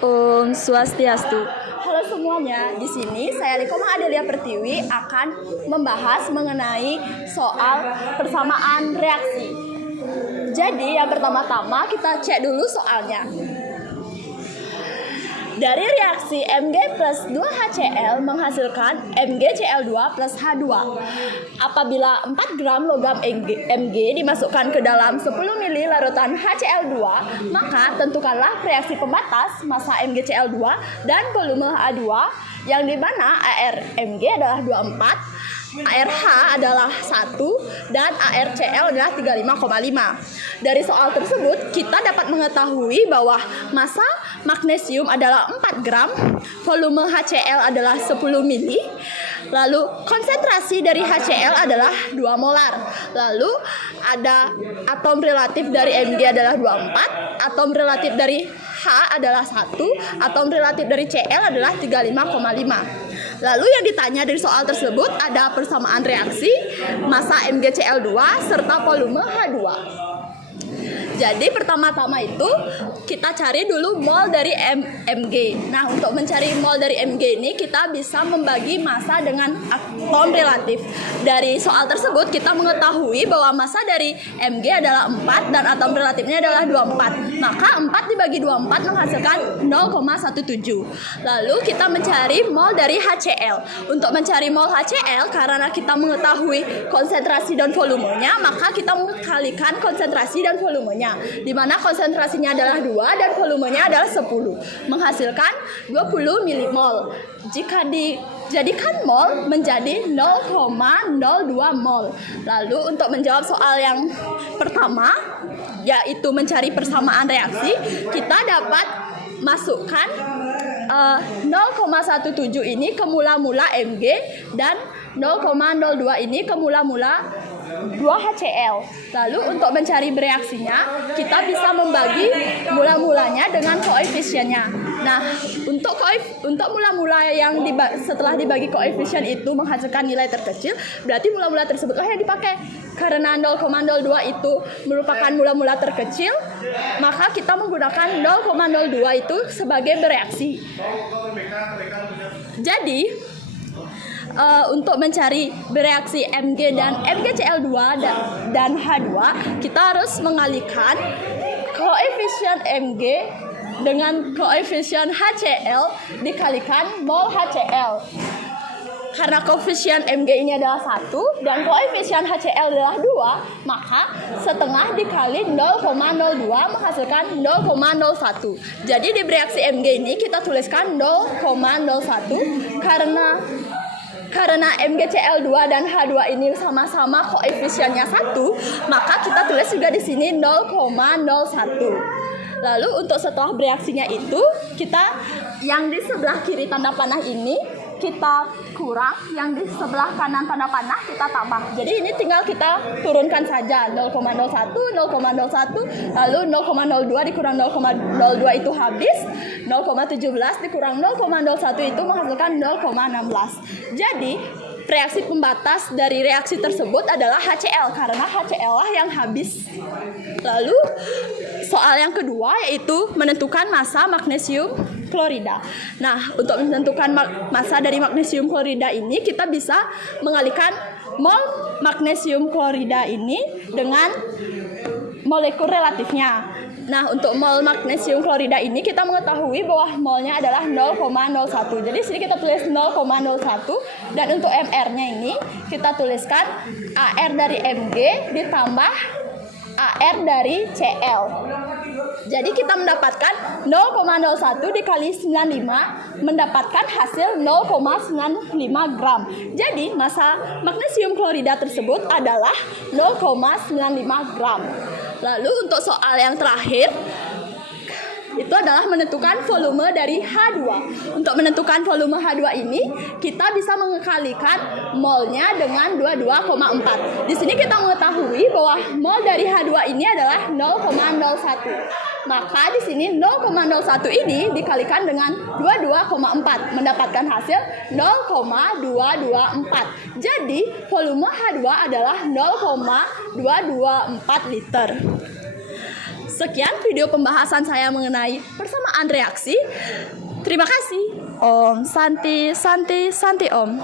Om Swastiastu. Halo semuanya, di sini saya Likoma Adelia Pertiwi akan membahas mengenai soal persamaan reaksi. Jadi yang pertama-tama kita cek dulu soalnya. Dari reaksi Mg plus 2HCl menghasilkan MgCl2 plus H2. Apabila 4 gram logam Mg dimasukkan ke dalam 10 ml larutan HCl2, maka tentukanlah reaksi pembatas massa MgCl2 dan volume H2 yang dimana ARMg adalah 24, ARH adalah 1 dan ARCl adalah 35,5. Dari soal tersebut kita dapat mengetahui bahwa massa magnesium adalah 4 gram, volume HCl adalah 10 ml, lalu konsentrasi dari HCl adalah 2 molar. Lalu ada atom relatif dari Mg adalah 24, atom relatif dari H adalah 1, atom relatif dari Cl adalah 35,5. Lalu yang ditanya dari soal tersebut ada persamaan reaksi, massa MgCl2 serta volume H2. Jadi pertama-tama itu kita cari dulu mol dari Mg. Nah, untuk mencari mol dari Mg ini kita bisa membagi massa dengan atom relatif. Dari soal tersebut kita mengetahui bahwa massa dari Mg adalah 4 dan atom relatifnya adalah 24. Maka 4 dibagi 24 menghasilkan 0,17. Lalu kita mencari mol dari HCl. Untuk mencari mol HCl karena kita mengetahui konsentrasi dan volumenya, maka kita mengkalikan konsentrasi dan volumenya, di mana konsentrasinya adalah 2 dan volumenya adalah 10, menghasilkan 20 milimol. Jika dijadikan mol menjadi 0,02 mol. Lalu untuk menjawab soal yang pertama, yaitu mencari persamaan reaksi, kita dapat masukkan 0,17 ini ke mula-mula Mg dan 0,02 ini ke mula-mula 2HCl. Lalu untuk mencari bereaksinya, kita bisa membagi mula-mulanya dengan koefisiennya. Nah, untuk mula-mula yang setelah dibagi koefisien itu menghasilkan nilai terkecil, berarti mula-mula tersebutlah yang dipakai. Karena 0,02 itu merupakan mula-mula terkecil, maka kita menggunakan 0,02 itu sebagai bereaksi. Jadi untuk mencari bereaksi Mg dan MgCl2 dan H2, kita harus mengalihkan koefisien Mg dengan koefisien HCl dikalikan mol HCl. Karena koefisien Mg ini adalah 1 dan koefisien HCl adalah 2, maka setengah dikali 0,02 menghasilkan 0,01. Jadi di bereaksi Mg ini kita tuliskan 0,01 karena MgCl2 dan H2 ini sama-sama koefisiennya 1, maka kita tulis juga di sini 0,01. Lalu untuk setelah bereaksinya itu, kita yang di sebelah kiri tanda panah ini kita kurang, yang di sebelah kanan tanda panah kita tambah. Jadi ini tinggal kita turunkan saja 0,01, 0,01, lalu 0,02 dikurang 0,02 itu habis, 0,17 dikurang 0,01 itu menghasilkan 0,16. Jadi reaksi pembatas dari reaksi tersebut adalah HCl karena HCl lah yang habis. Lalu soal yang kedua yaitu menentukan massa magnesium klorida. Nah, untuk menentukan massa dari magnesium klorida ini kita bisa mengalihkan mol magnesium klorida ini dengan molekul relatifnya. Nah, untuk mol magnesium klorida ini kita mengetahui bahwa molnya adalah 0,01. Jadi sini kita tulis 0,01 dan untuk MR-nya ini kita tuliskan AR dari Mg ditambah AR dari Cl. Jadi kita mendapatkan 0,01 dikali 95 mendapatkan hasil 0,95 gram. Jadi massa magnesium klorida tersebut adalah 0,95 gram. Lalu untuk soal yang terakhir itu adalah menentukan volume dari H2. Untuk menentukan volume H2 ini kita bisa mengkalikan molnya dengan 22,4. Di sini kita mengetahui bahwa mol dari H2 ini adalah 0,01. Maka di sini 0,01 ini dikalikan dengan 22,4 mendapatkan hasil 0,224. Jadi volume H2 adalah 0,224 liter. Sekian video pembahasan saya mengenai persamaan reaksi. Terima kasih. Om Santi Santi Santi Om.